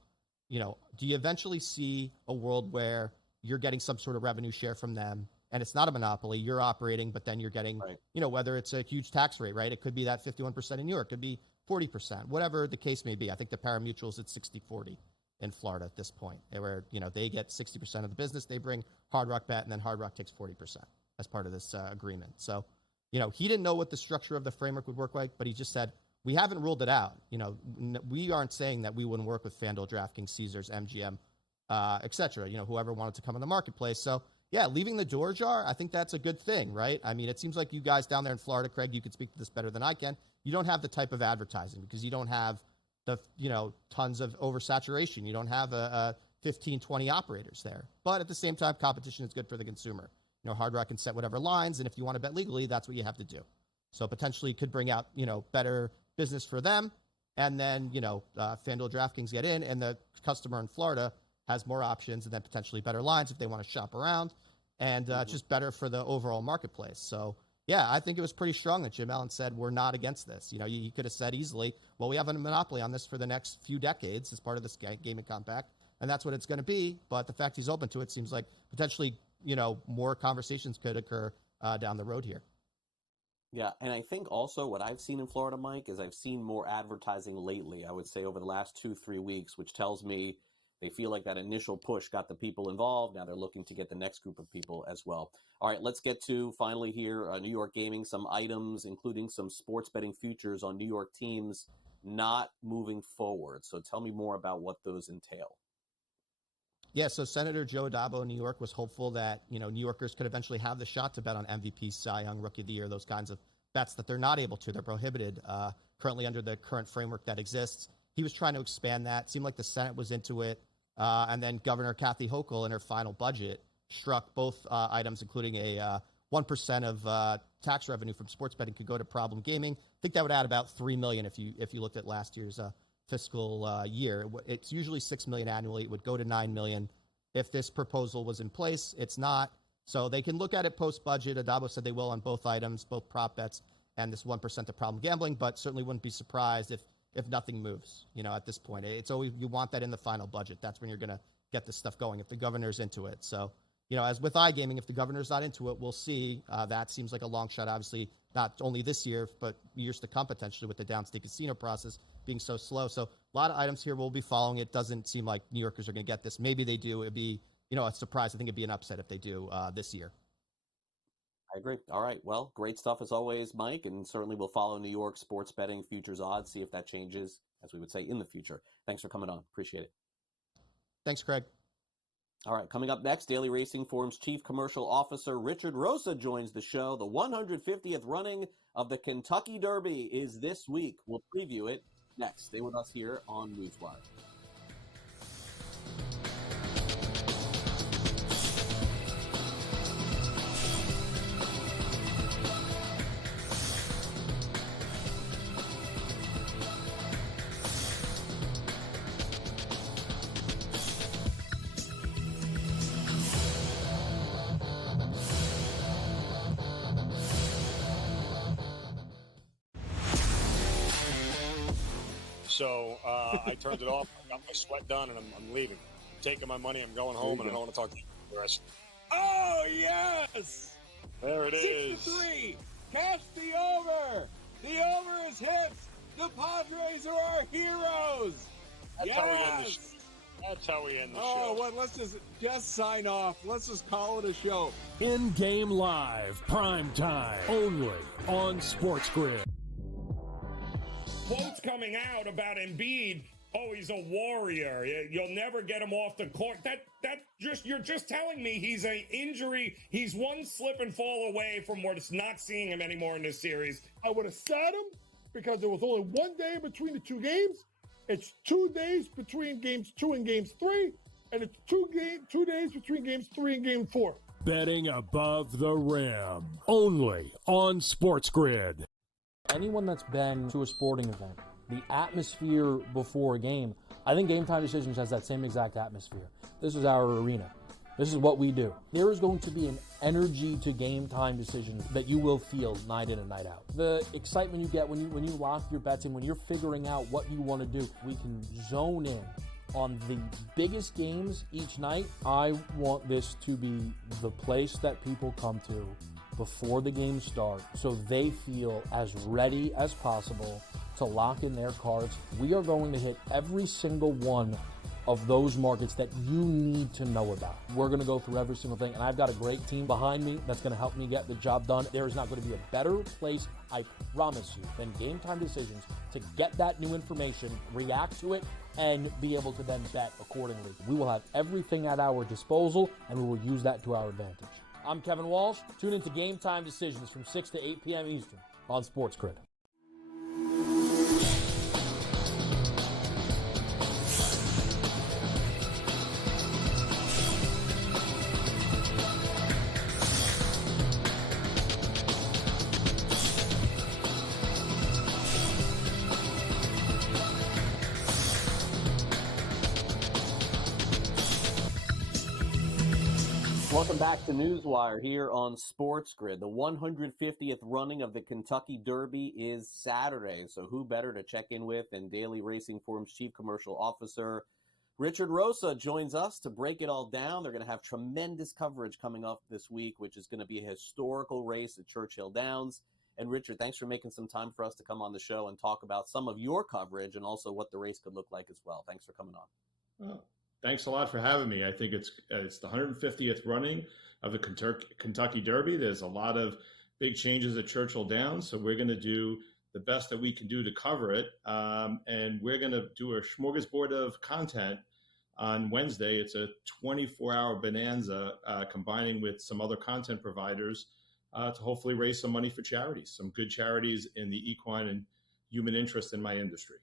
Do you eventually see a world where you're getting some sort of revenue share from them and it's not a monopoly, you're operating, but then you're getting, whether it's a huge tax rate, right? It could be that 51% in New York, it could be 40%, whatever the case may be. I think the pari-mutuel's at 60-40 in Florida at this point, where, they get 60% of the business, they bring Hard Rock Bet, and then Hard Rock takes 40% as part of this agreement. So, he didn't know what the structure of the framework would work like, but he just said, we haven't ruled it out. We aren't saying that we wouldn't work with FanDuel, DraftKings, Caesars, MGM, et cetera, whoever wanted to come in the marketplace. So, yeah, leaving the door ajar, I think that's a good thing, right? I mean, it seems like you guys down there in Florida, Craig, you could speak to this better than I can. You don't have the type of advertising because you don't have the, tons of oversaturation. You don't have a 15, 20 operators there. But at the same time, competition is good for the consumer. Hard Rock can set whatever lines, and if you want to bet legally, that's what you have to do. So potentially could bring out, better business for them. And then, FanDuel, DraftKings get in, and the customer in Florida has more options and then potentially better lines if they want to shop around, and just better for the overall marketplace. So, yeah, I think it was pretty strong that Jim Allen said we're not against this. You could have said easily, well, we have a monopoly on this for the next few decades as part of this gaming compact, and that's what it's going to be. But the fact he's open to it seems like potentially, more conversations could occur down the road here. Yeah, and I think also what I've seen in Florida, Mike, is I've seen more advertising lately, I would say over the last 2-3 weeks, which tells me they feel like that initial push got the people involved. Now they're looking to get the next group of people as well. All right, let's get to finally here, New York Gaming, some items, including some sports betting futures on New York teams not moving forward. So tell me more about what those entail. Yeah, so Senator Joe Addabbo in New York was hopeful that, New Yorkers could eventually have the shot to bet on MVP, Cy Young, Rookie of the Year, those kinds of bets that they're not able to. They're prohibited currently under the current framework that exists. He was trying to expand that. It seemed like the Senate was into it. And then Governor Kathy Hochul in her final budget struck both items, including a 1% of tax revenue from sports betting could go to problem gaming. I think that would add about $3 million if you looked at last year's fiscal year. It's usually $6 million annually. It would go to $9 million if this proposal was in place. It's not. So they can look at it post-budget. Addabbo said they will on both items, both prop bets and this 1% of problem gambling, but certainly wouldn't be surprised if nothing moves, at this point. It's always, you want that in the final budget. That's when you're going to get this stuff going, if the governor's into it. So, as with iGaming, if the governor's not into it, we'll see. That seems like a long shot, obviously, not only this year, but years to come potentially with the downstate casino process being so slow. So a lot of items here we'll be following. It doesn't seem like New Yorkers are going to get this. Maybe they do. It'd be, a surprise. I think it'd be an upset if they do this year. I agree. All right. Well, great stuff as always, Mike, and certainly we'll follow New York sports betting futures odds, see if that changes, as we would say, in the future. Thanks for coming on. Appreciate it. Thanks, Craig. All right. Coming up next, Daily Racing Forum's Chief Commercial Officer Richard Rosa joins the show. The 150th running of the Kentucky Derby is this week. We'll preview it next. Stay with us here on NewsWire. So I turned it off. I got my sweat done, and I'm leaving. I'm taking my money. I'm going home, and I don't want to talk to you the rest. Oh, yes! There it is. 6-3. Catch the over. The over is hit. The Padres are our heroes. That's yes! how we end the show. That's how we end the show. Oh, well, let's just sign off. Let's just call it a show. In-game live, prime time, only on SportsGrid. Quotes coming out about Embiid. Oh, he's a warrior. You'll never get him off the court. You're just telling me he's an injury. He's one slip and fall away from not seeing him anymore in this series. I would have sat him because there was only 1 day between the two games. It's 2 days between games 2 and games 3, and it's 2 days between games 3 and game 4. Betting above the rim, only on SportsGrid. Anyone that's been to a sporting event, the atmosphere before a game, I think Game Time Decisions has that same exact atmosphere. This is our arena. This is what we do. There is going to be an energy to Game Time Decisions that you will feel night in and night out. The excitement you get when you lock your bets in, when you're figuring out what you want to do, we can zone in on the biggest games each night. I want this to be the place that people come to before the games start so they feel as ready as possible to lock in their cards. We are going to hit every single one of those markets that you need to know about. We're going to go through every single thing, and I've got a great team behind me that's going to help me get the job done. There is not going to be a better place, I promise you, than Game Time Decisions to get that new information, react to it, and be able to then bet accordingly. We will have everything at our disposal, and we will use that to our advantage. I'm Kevin Walsh. Tune into Game Time Decisions from 6 to 8 p.m. Eastern on SportsGrid. Welcome back to NewsWire here on SportsGrid. The 150th running of the Kentucky Derby is Saturday, so who better to check in with than Daily Racing Forum's Chief Commercial Officer Richard Rosa joins us to break it all down. They're going to have tremendous coverage coming up this week, which is going to be a historical race at Churchill Downs. And Richard, thanks for making some time for us to come on the show and talk about some of your coverage and also what the race could look like as well. Thanks for coming on. Thanks a lot for having me. I think it's the 150th running of the Kentucky Derby. There's a lot of big changes at Churchill Downs, so we're going to do the best that we can do to cover it. And we're going to do a smorgasbord of content on Wednesday. It's a 24-hour bonanza combining with some other content providers to hopefully raise some money for charities, some good charities in the equine and human interest in my industry.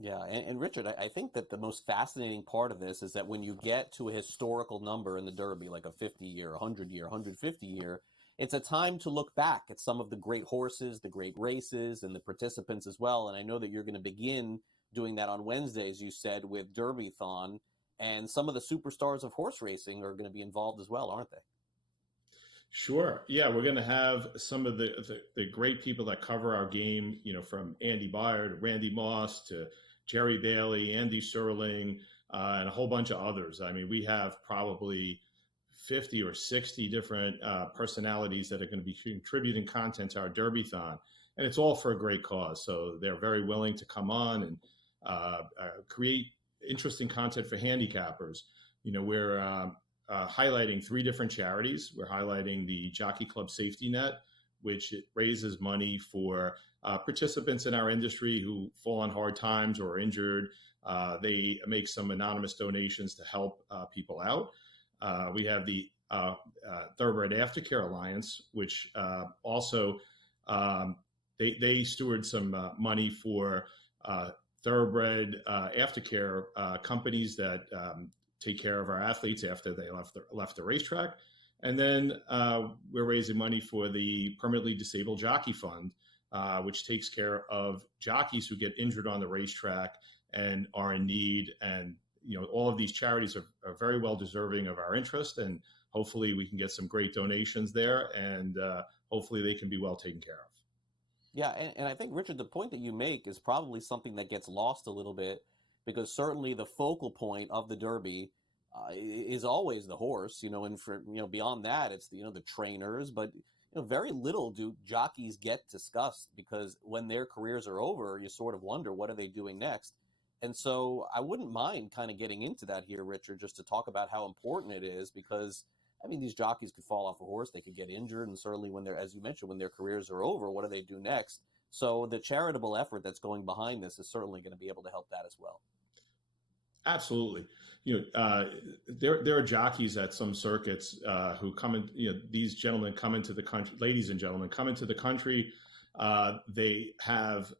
Yeah, and Richard, I think that the most fascinating part of this is that when you get to a historical number in the Derby, like a 50-year, 100-year, 150-year, it's a time to look back at some of the great horses, the great races, and the participants as well. And I know that you're going to begin doing that on Wednesday, as you said, with Derbython, and some of the superstars of horse racing are going to be involved as well, aren't they? Sure. Yeah, we're going to have some of the great people that cover our game, from Andy Beyer to Randy Moss to Jerry Bailey, Andy Serling, and a whole bunch of others. I mean, we have probably 50 or 60 different personalities that are going to be contributing content to our Derbython, and it's all for a great cause. So they're very willing to come on and create interesting content for handicappers. We're highlighting 3 different charities. We're highlighting the Jockey Club Safety Net, which raises money for participants in our industry who fall on hard times or are injured. They make some anonymous donations to help people out. We have the Thoroughbred Aftercare Alliance, which also they steward some money for thoroughbred aftercare companies that take care of our athletes after they left the racetrack. And then we're raising money for the Permanently Disabled Jockey Fund, which takes care of jockeys who get injured on the racetrack and are in need. And all of these charities are very well deserving of our interest, and hopefully we can get some great donations there, and hopefully they can be well taken care of. Yeah, and I think, Richard, the point that you make is probably something that gets lost a little bit, because certainly the focal point of the Derby is always the horse, and for beyond that, it's the trainers, but very little do jockeys get discussed, because when their careers are over, you sort of wonder, what are they doing next? And so I wouldn't mind kind of getting into that here, Richard, just to talk about how important it is, because these jockeys could fall off a horse, they could get injured, and certainly when they're, as you mentioned, when their careers are over, what do they do next? So the charitable effort that's going behind this is certainly going to be able to help that as well. Absolutely. There are jockeys at some circuits who come in, these gentlemen come into the country, ladies and gentlemen come into the country. They have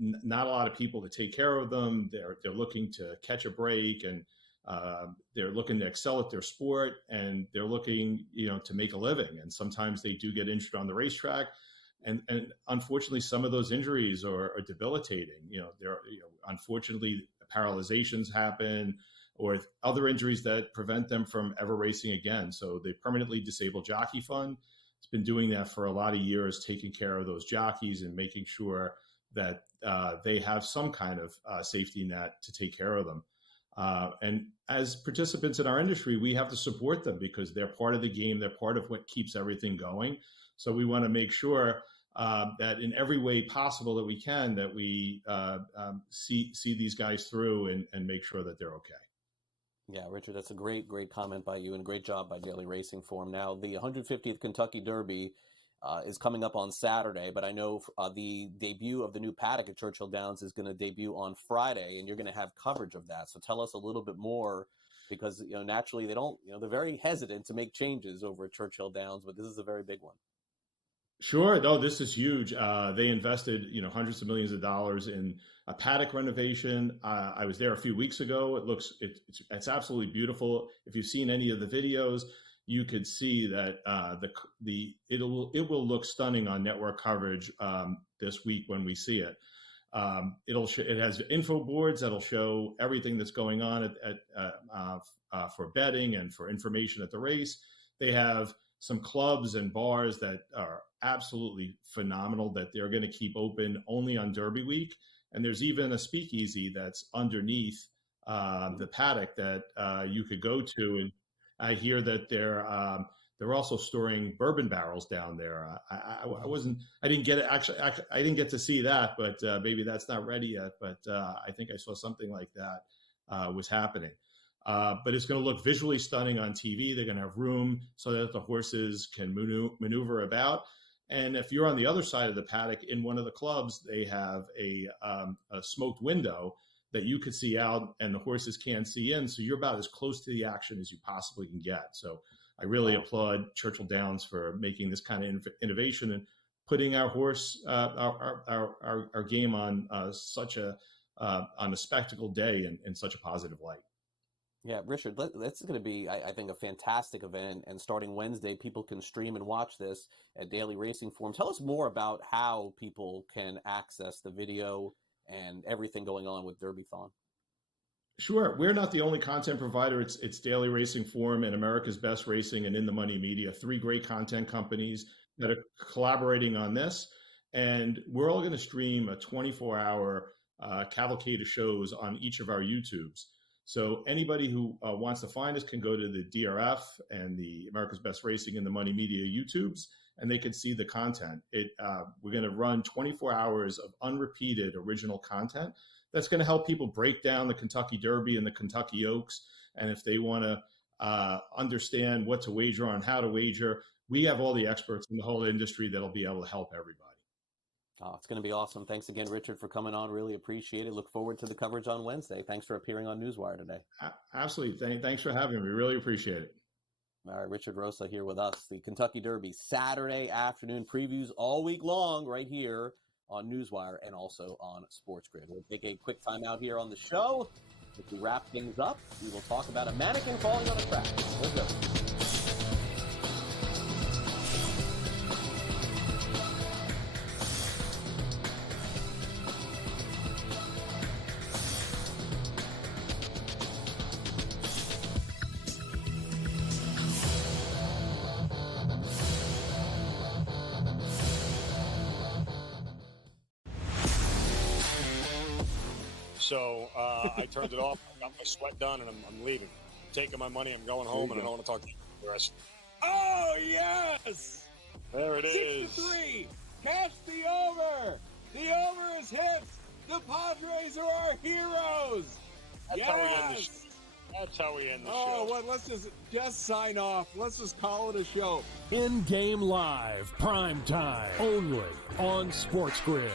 not a lot of people to take care of them. They're looking to catch a break, and they're looking to excel at their sport, and they're looking, to make a living. And sometimes they do get injured on the racetrack. And unfortunately, some of those injuries are debilitating. Unfortunately, paralyzations happen, or other injuries that prevent them from ever racing again. So the Permanently Disabled Jockey Fund has been doing that for a lot of years, taking care of those jockeys and making sure that they have some kind of safety net to take care of them. And as participants in our industry, we have to support them, because they're part of the game. They're part of what keeps everything going. So we want to make sure that in every way possible that we can, that we see these guys through and make sure that they're okay. Yeah, Richard, that's a great comment by you, and great job by Daily Racing Form. Now, the 150th Kentucky Derby is coming up on Saturday, but I know the debut of the new paddock at Churchill Downs is going to debut on Friday, and you're going to have coverage of that. So tell us a little bit more, because naturally they don't, they're very hesitant to make changes over at Churchill Downs, but this is a very big one. Sure. No, this is huge. They invested, hundreds of millions of dollars in a paddock renovation. I was there a few weeks ago. It's absolutely beautiful. If you've seen any of the videos, you could see that it will look stunning on network coverage this week when we see it. It has info boards that'll show everything that's going on for betting and for information at the race. They have some clubs and bars that are absolutely phenomenal that they're going to keep open only on Derby week. And there's even a speakeasy that's underneath the paddock that you could go to. And I hear that they're also storing bourbon barrels down there. I didn't get to see that, but maybe that's not ready yet. But I think I saw something like that was happening. But it's going to look visually stunning on TV. They're going to have room so that the horses can maneuver about. And if you're on the other side of the paddock in one of the clubs, they have a smoked window that you could see out and the horses can't see in. So you're about as close to the action as you possibly can get. So I really applaud Churchill Downs for making this kind of innovation and putting our horse, our game on such a spectacle day in such a positive light. Yeah, Richard, this is going to be, I think, a fantastic event. And starting Wednesday, people can stream and watch this at Daily Racing Form. Tell us more about how people can access the video and everything going on with Derbython. Sure. We're not the only content provider. It's Daily Racing Form and America's Best Racing and In the Money Media, 3 great content companies that are collaborating on this. And we're all going to stream a 24-hour cavalcade of shows on each of our YouTubes. So anybody who wants to find us can go to the DRF and the America's Best Racing and the Money Media YouTubes, and they can see the content. We're going to run 24 hours of unrepeated original content that's going to help people break down the Kentucky Derby and the Kentucky Oaks. And if they want to understand what to wager on, how to wager, we have all the experts in the whole industry that'll be able to help everybody. Oh, it's going to be awesome. Thanks again, Richard, for coming on. Really appreciate it. Look forward to the coverage on Wednesday. Thanks for appearing on NewsWire today. Absolutely. Thanks for having me. Really appreciate it. All right, Richard Rosa here with us. The Kentucky Derby Saturday afternoon previews all week long right here on NewsWire and also on SportsGrid. We'll take a quick time out here on the show. If we wrap things up, we will talk about a mannequin falling on a track. Let's go. So I turned it off. I got my sweat done, and I'm leaving. I'm taking my money. I'm going home, and I don't want to talk to you the rest. Oh, yes! There it is. 6-3. Catch the over. The over is hit. The Padres are our heroes. That's how we end the show. That's how we end the show. Oh, well, let's just sign off. Let's just call it a show. In-game live, prime time, only on SportsGrid.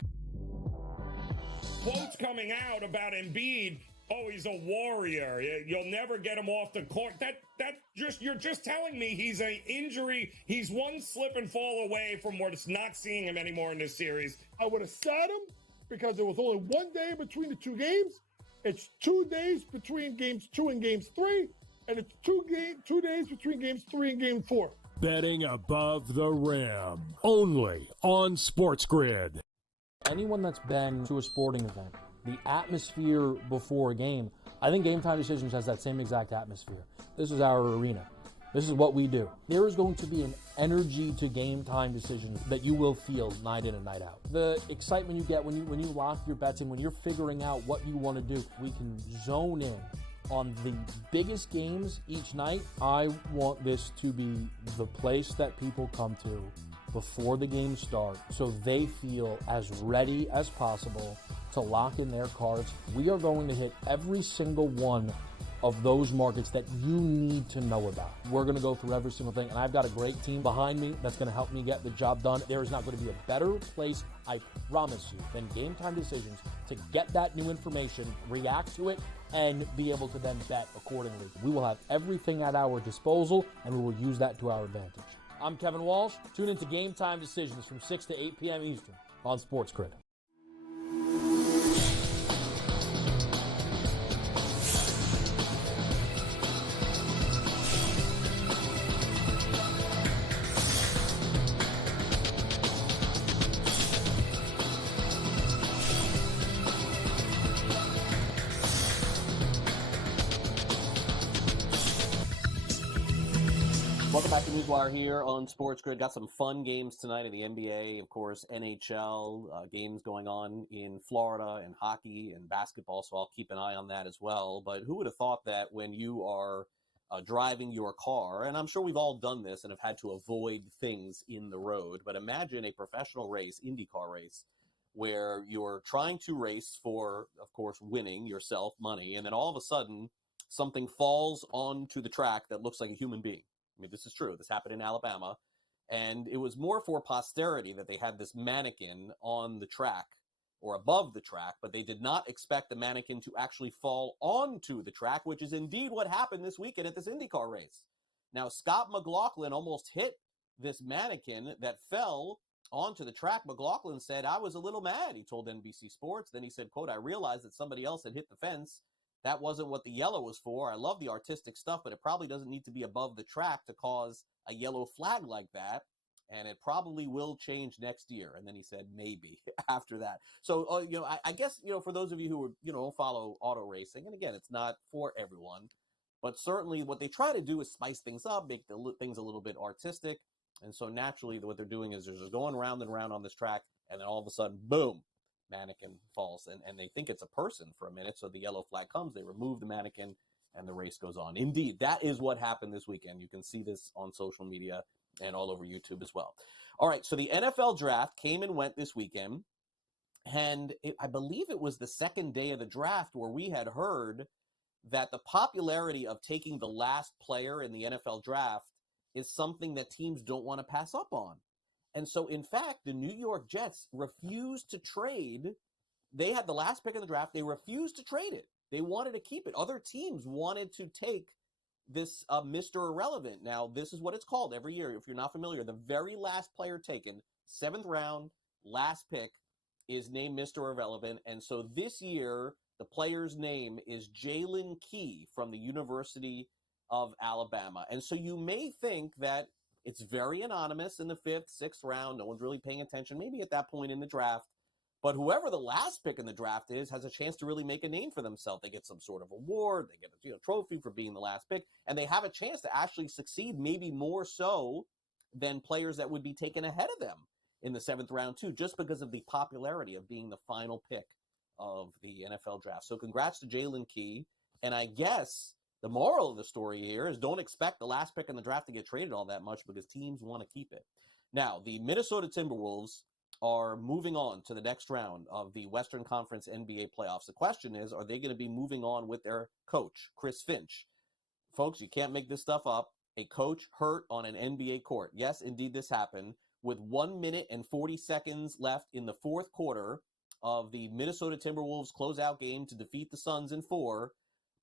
Quotes coming out about Embiid. Oh, he's a warrior. You'll never get him off the court. You're just telling me he's an injury. He's one slip and fall away from not seeing him anymore in this series. I would have sat him because there was only one day between the two games. It's 2 days between games 2 and games 3, and it's 2 days between games 3 and game 4. Betting above the rim, only on SportsGrid. Anyone that's been to a sporting event, the atmosphere before a game, I think Game Time Decisions has that same exact atmosphere. This is our arena. This is what we do. There is going to be an energy to Game Time Decisions that you will feel night in and night out. The excitement you get when you lock your bets in, when you're figuring out what you want to do, we can zone in on the biggest games each night. I want this to be the place that people come to before the games start so they feel as ready as possible to lock in their cards. We are going to hit every single one of those markets that you need to know about. We're going to go through every single thing, and I've got a great team behind me that's going to help me get the job done. There is not going to be a better place, I promise you, than Game Time Decisions to get that new information, react to it, and be able to then bet accordingly. We will have everything at our disposal, and we will use that to our advantage. I'm Kevin Walsh. Tune into Game Time Decisions from 6 to 8 p.m. Eastern on SportsGrid. Welcome back to NewsWire here on SportsGrid. Got some fun games tonight in the NBA, of course, NHL, games going on in Florida and hockey and basketball, so I'll keep an eye on that as well. But who would have thought that when you are driving your car, and I'm sure we've all done this and have had to avoid things in the road, but imagine a professional race, IndyCar race, where you're trying to race for, of course, winning yourself money, and then all of a sudden something falls onto the track that looks like a human being. I mean, this is true. This happened in Alabama. And it was more for posterity that they had this mannequin on the track or above the track, but they did not expect the mannequin to actually fall onto the track, which is indeed what happened this weekend at this IndyCar race. Now, Scott McLaughlin almost hit this mannequin that fell onto the track. McLaughlin said, "I was a little mad," he told NBC Sports. Then he said, quote, "I realized that somebody else had hit the fence. That wasn't what the yellow was for. I love the artistic stuff, but it probably doesn't need to be above the track to cause a yellow flag like that. And it probably will change next year." And then he said, maybe after that. So, I guess, for those of you who, follow auto racing, and again, it's not for everyone, but certainly what they try to do is spice things up, make things a little bit artistic. And so naturally what they're doing is they're just going round and round on this track. And then all of a sudden, boom, mannequin falls. And they think it's a person for a minute. So the yellow flag comes, they remove the mannequin, and the race goes on. Indeed, that is what happened this weekend. You can see this on social media and all over YouTube as well. All right, so the NFL draft came and went this weekend, and I believe it was the second day of the draft where we had heard that the popularity of taking the last player in the NFL draft is something that teams don't want to pass up on. And so, in fact, the New York Jets refused to trade. They had the last pick in the draft. They refused to trade it. They wanted to keep it. Other teams wanted to take this Mr. Irrelevant. Now, this is what it's called every year. If you're not familiar, the very last player taken, 7th round, last pick, is named Mr. Irrelevant. And so this year, the player's name is Jalen Key from the University of Alabama. And so you may think that it's very anonymous in the 5th, 6th round. No one's really paying attention, maybe at that point in the draft. But whoever the last pick in the draft is has a chance to really make a name for themselves. They get some sort of award, they get a trophy for being the last pick, and they have a chance to actually succeed, maybe more so than players that would be taken ahead of them in the 7th round too, just because of the popularity of being the final pick of the NFL draft. So congrats to Jalen Key. And I guess the moral of the story here is don't expect the last pick in the draft to get traded all that much because teams want to keep it. Now, the Minnesota Timberwolves are moving on to the next round of the Western Conference NBA playoffs. The question is, are they going to be moving on with their coach, Chris Finch? Folks, you can't make this stuff up. A coach hurt on an NBA court. Yes, indeed, this happened. With 1 minute and 40 seconds left in the 4th quarter of the Minnesota Timberwolves closeout game to defeat the Suns in 4,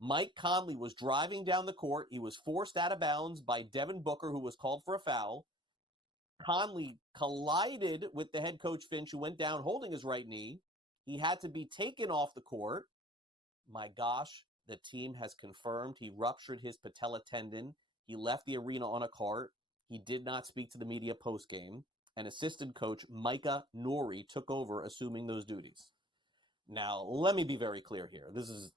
Mike Conley was driving down the court. He was forced out of bounds by Devin Booker, who was called for a foul. Conley collided with the head coach Finch, who went down holding his right knee. He had to be taken off the court. My gosh, the team has confirmed he ruptured his patella tendon. He left the arena on a cart. He did not speak to the media postgame. And assistant coach Micah Nori took over, assuming those duties. Now, let me be very clear here. This is,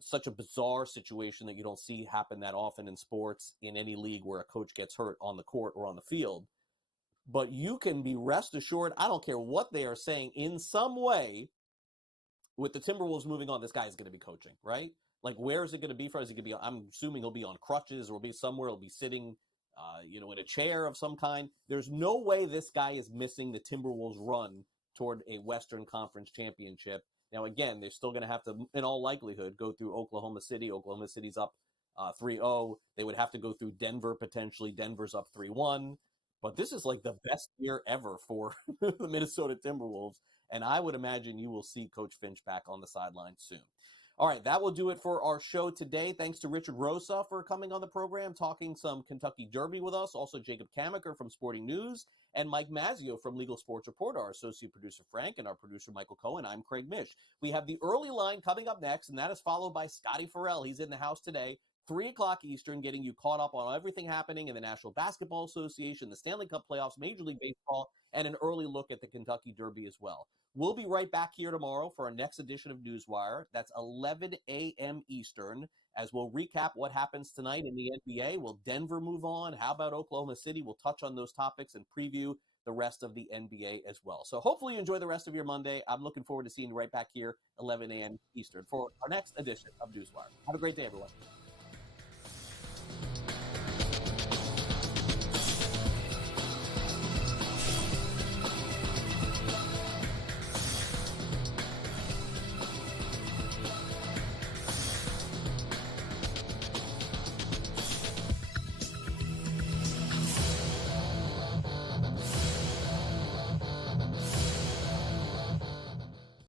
such a bizarre situation that you don't see happen that often in sports in any league where a coach gets hurt on the court or on the field. But you can be rest assured, I don't care what they are saying, in some way, with the Timberwolves moving on, this guy is going to be coaching, right? Like, where is it going to be for? Is he going to be? I'm assuming he'll be on crutches or be somewhere. He'll be sitting, in a chair of some kind. There's no way this guy is missing the Timberwolves' run toward a Western Conference championship. Now, again, they're still going to have to, in all likelihood, go through Oklahoma City. Oklahoma City's up 3-0. They would have to go through Denver potentially. Denver's up 3-1. But this is like the best year ever for the Minnesota Timberwolves. And I would imagine you will see Coach Finch back on the sideline soon. All right, that will do it for our show today. Thanks to Richard Rosa for coming on the program, talking some Kentucky Derby with us. Also, Jacob Camenker from Sporting News and Mike Mazzeo from Legal Sports Report, our associate producer Frank and our producer Michael Cohen. I'm Craig Mish. We have the early line coming up next, and that is followed by Scotty Farrell. He's in the house today. 3 o'clock Eastern, getting you caught up on everything happening in the National Basketball Association, the Stanley Cup playoffs, Major League Baseball, and an early look at the Kentucky Derby as well. We'll be right back here tomorrow for our next edition of NewsWire. That's 11 a.m. Eastern, as we'll recap what happens tonight in the NBA. Will Denver move on? How about Oklahoma City? We'll touch on those topics and preview the rest of the NBA as well. So hopefully you enjoy the rest of your Monday. I'm looking forward to seeing you right back here, 11 a.m. Eastern, for our next edition of NewsWire. Have a great day, everyone.